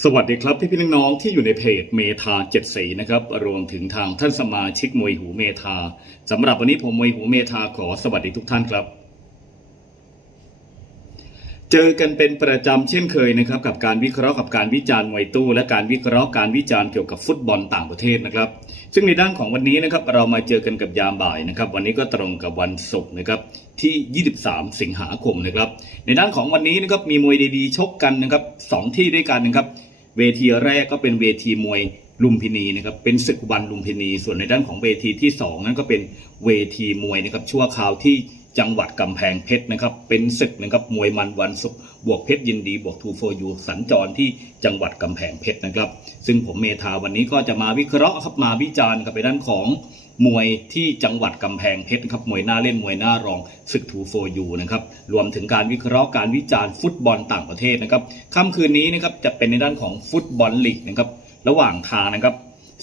สวัสดีครับพี่พี่น้องๆที่อยู่ในเพจเมทาเจ็ดสีนะครับรวมถึงทางท่านสมาชิกมวยหูเมทาสำหรับวันนี้ผมมวยหูเมทาขอสวัสดีทุกท่านครับ เจอกันเป็นประจำเช่นเคยนะครับ กับการวิเคราะห์กับการวิจารณ์มวยตู้ และการวิเคราะห์การวิจารณ์เกี่ยวกับฟุตบอลต่างประเทศนะครับ ซึ่งในด้านของวันนี้นะครับเรามาเจอกันกับยามบ่ายนะครับ วันนี้ก็ตรงกับวันศุกร์นะครับ ที่ 23 สิงหาคมนะครับ ในด้านของวันนี้นะครับมีมวยดีๆชกกันนะครับสองที่ด้วยกันนะครับ เวทีแรกก็เป็นเวทีมวยลุมพินีนะครับเป็นศึกวันลุมพินี ส่วนในด้านของเวทีที่สองนั้นก็เป็นเวทีมวยนะครับชั่วคราวที่ จังหวัดกำแพงเพชรนะครับเป็นศึกนะครับมวยมันวันศุกร์บวกเพชรยินดีบวกทูโฟยูสัญจรที่จังหวัดกำแพงเพชรนะครับ ซึ่งผมเมธาวันนี้ก็จะมาวิเคราะห์ครับมาวิจารณ์กับไปด้านของมวยที่จังหวัดกำแพงเพชรนะครับมวยหน้าเล่นมวยหน้ารองศึกทูโฟยูนะครับรวมถึงการวิเคราะห์การวิจารณ์ฟุตบอลต่างประเทศนะครับค่ำคืนนี้นะครับจะเป็นในด้านของฟุตบอลลีกนะครับระหว่างทางนะครับ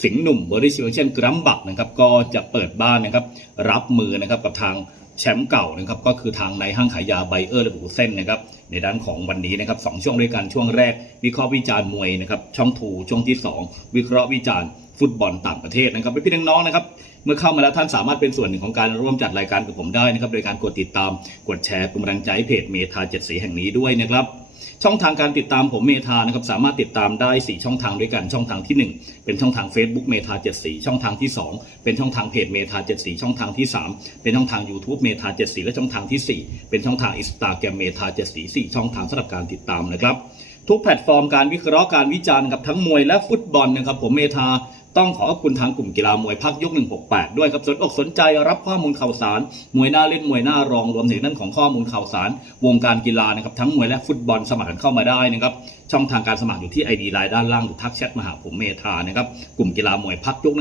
สิงห์หนุ่มบริสิเช่นกรัมบักนะครับก็จะเปิดบ้านนะครับรับมือนะครับกับทาง แชมป์เก่านะครับก็คือทางในห้างขายยาไบเออร์และบูเซนนะครับในด้านของวันนี้นะครับสองช่วงด้วยกันช่วงแรก วิเคราะห์วิจารณ์มวยนะครับช่องทูช่วงที่ 2 วิเคราะห์วิจารณ์ฟุตบอลต่างประเทศนะครับพี่น้องๆนะครับ เมื่อเข้ามาแล้วท่านสามารถเป็นส่วนหนึ่งของการร่วมจัดรายการกับผมได้นะครับโดยการกดติดตามกดแชร์เป็นกำลังใจเพจเมทาเจ็ดสีแห่งนี้ด้วยนะครับช่องทางการติดตามผมเมธานะครับสามารถติดตามได้ 4 ช่องทางด้วยกันช่องทางที่ 1 เป็นช่องทาง Facebook เมธา74ช่องทางที่ 2 เป็นช่องทางเพจเมธา74ช่องทางที่ 3 เป็นช่องทาง YouTube เมธา74และช่องทางทีสี่ 4 เป็นช่องทางอินสตาแกรมเมธา74 4ช่องทางสำหรับการติดตามนะครับ ทุกแพลตฟอร์มการวิเคราะห์การวิจารณ์กับทั้งมวยและฟุตบอลนะครับผมเมธาต้องขอขอบคุณทางกลุ่มกีฬามวยพักยก 168 ด้วยครับสนอกสนใจรับข้อมูลข่าวสาร มวยหน้าเล่นมวยหน้ารองรวมถึงด้านของข้อมูลข่าวสาร วงการกีฬานะครับทั้งมวยและฟุตบอลสมัครกันเข้ามาได้นะครับช่องทางการสมัครอยู่ที่ ID ไลน์ด้านล่างหรือทักแชทมาหาผมเมธานะครับกลุ่มกีฬามวยพักยก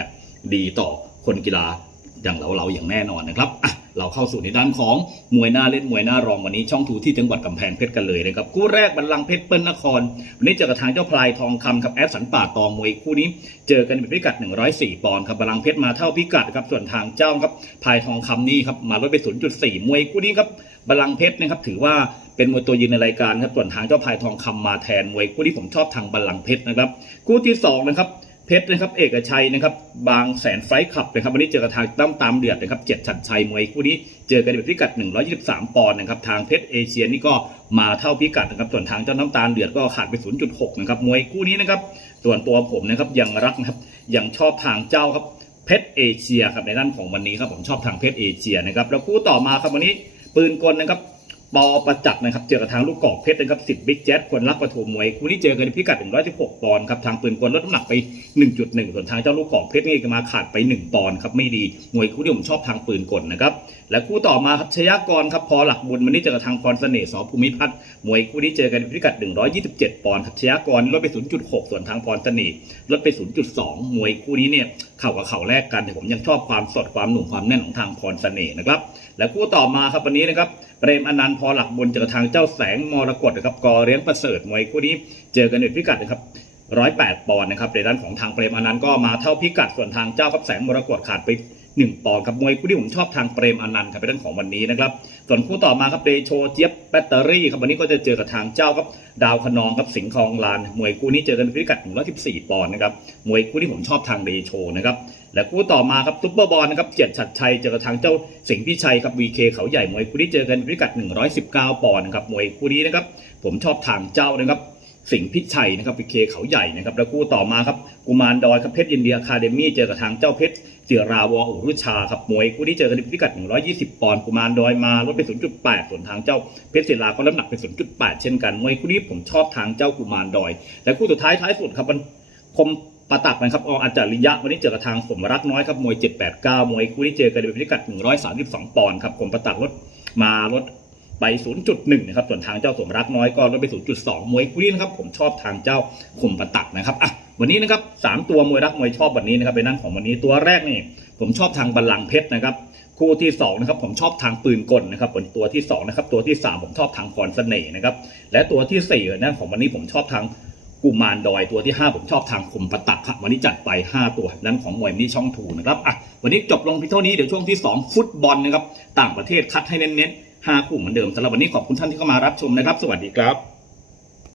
168 ดีต่อคนกีฬาอย่างเราเราๆอย่างแน่นอนนะครับ เราเข้าสู่ในด้านของมวยหน้าเล่นมวยหน้ารองวันนี้ช่องทูที่จังหวัดกำแพงเพชรกันเลยนะครับคู่แรกบัลลังก์เพชรเปิ้ลนครวันนี้เจอกับทางเจ้าพลายทองคำกับแอดสันป่าตองมวยคู่นี้ เจอกันเป็นพิกัด 104 ปอนด์ครับบัลลังก์เพชรมาเท่าพิกัดครับส่วนทางเจ้าครับพลายทองคำนี่ครับมาลดไป 0.4 มวยคู่นี้ครับบัลลังก์เพชรนะครับถือว่าเป็นมวยตัวยืนในรายการครับส่วนทางเจ้าพายทองคำมาแทนมวยคู่ที่ผมชอบทางบัลลังเพชรนะครับคู่ที่สองนะครับ เพชรนะครับเอกชัยนะครับบางแสนไฟท์ขับนะครับวันนี้เจอกับทางตั้มตามเดือดนะครับเจ็ดฉัดชัยมวยคู่นี้เจอกันในพิกัด 123 ปอนด์นะครับทางเพชรเอเชียนี่ก็มาเท่าพิกัดนะครับส่วนทางเจ้าน้ำตาลเดือดก็ขาดไป 0.6 นะครับมวยคู่นี้นะครับส่วนตัวผมนะครับยังรักนะครับยังชอบทางเจ้าครับเพชรเอเชียครับในด้านของวันนี้ครับผมชอบทางเพชรเอเชียนะครับแล้วคู่ต่อมาครับวันนี้ปืนกลนะครับ ปอประจักษ์นะครับ เจอกับทางลูกกอกเพชรนะครับสิทธิ์บิ๊กแจ๊ดควรรักประทูมวยคู่นี้เจอกันในพิกัด 116 ปอนด์ครับ ทางปืนกลลดน้ำหนักไป 1.1 ส่วนทางเจ้าลูกกอกเพชรนี่ก็มาขาดไป 1 ปอนด์ครับ ไม่ดี มวยคู่ที่ผมชอบทางปืนกลนะครับ และคู่ต่อมาครับชยากรครับ พอหลักบุญวันนี้เจอกับทางพรเสน่ห์สอภูมิพัฒน์ มวยคู่นี้เจอกันในพิกัด 127 ปอนด์ครับ ชยากรลดไป 0.6 ส่วนทางพรเสน่ห์ลดไป 0.2 มวยคู่นี้เนี่ย เข่ากับเข่าแรกกันแต่ผมยังชอบความสดความหนุ่มความแน่นของทางพรเสน่ห์นะครับ และคู่ต่อมาครับวันนี้นะครับเปรมอนันต์พอหลักบนเจอทางเจ้าแสงมรกตนะครับกอเลี้ยงประเสริฐมวยคู่นี้เจอกันในพิกัดนะครับร้อยแปดปอนด์นะครับในด้านของทางเปรมอนันต์ก็มาเท่าพิกัดส่วนทางเจ้าครับแสงมรกตขาดไป หนึ่งปอนด์ครับมวยคู่ที่ผมชอบทางเปรมอนันต์ครับในด้านของวันนี้นะครับ ส่วนคู่ต่อมาครับเดโชเจี๊ยบแบตเตอรี่ครับวันนี้ก็จะเจอกับทางเจ้าครับดาวขนองครับสิงห์คลองลาน มวยคู่นี้เจอกันพิกัด114ปอนด์นะครับมวยคู่ที่ผมชอบทางเดโชนะครับและคู่ต่อมาครับซุปเปอร์บอลนะครับเจียดฉัดชัยเจอกับทางเจ้าสิงห์พิชัยครับวีเคเขาใหญ่มวยคู่นี้เจอกันพิกัด 119 ปอนด์นะครับมวยคู่นี้นะครับผมชอบทางเจ้านะครับ สิงห์พิชัยนะครับวีเคเขาใหญ่นะครับแล้วคู่ต่อมาครับกุมารดอยครับเพชรยินเดียคาเดมี่เจอกับทางเจ้าเพชรเจียราวออุรุชาครับมวยคู่นี้เจอกันในพิกัด 120 ปอนด์กุมารดอยมาลดไป0.8 ส่วนทางเจ้าเพชรศิลาก็น้ำหนักไป0.8 เช่นกันมวยคู่นี้ผมชอบทางเจ้ากุมารดอย และคู่สุดท้ายท้ายสุดครับมันคมปาตักนะครับออาจาริยะวันนี้เจอกับทางสมรักน้อยครับมวย 789 มวยคู่ที่เจอกันในพิกัด 132 ปอนด์ครับผมปาตักลดมาลด ไป 0.1 นะครับ ส่วนทางเจ้าสมรักน้อยก็ลดไป 0.2 มวยคู่นี้นะครับ ผมชอบทางเจ้าคมปาตักนะครับอะวันนี้นะครับสามตัวมวยรักมวยชอบวันนี้นะครับเป็นนั่งของวันนี้ตัวแรกนี่ ผมชอบทางบัลลังเพชรนะครับคู่ที่สองนะครับผมชอบทางปืนกลนะครับผลตัวที่สองนะครับตัวที่สามผมชอบทางพรเสน่ห์นะครับและตัวที่สี่นั่นของวันนี้ผมชอบทางกุมารดอยตัวที่ 5 ผมชอบทางคมประตักครับวันนี้จัดไป 5 ตัวนั้นของมวยนี่ช่องถูนะครับอะวันนี้จบลงเพียงเท่านี้เดี๋ยวช่วงที่ 2 ฟุตบอลนะครับต่างประเทศคัดให้เน้นๆ 5 คู่เหมือนเดิมสำหรับวันนี้ขอบคุณท่านที่เข้ามารับชมนะครับ สวัสดีครับ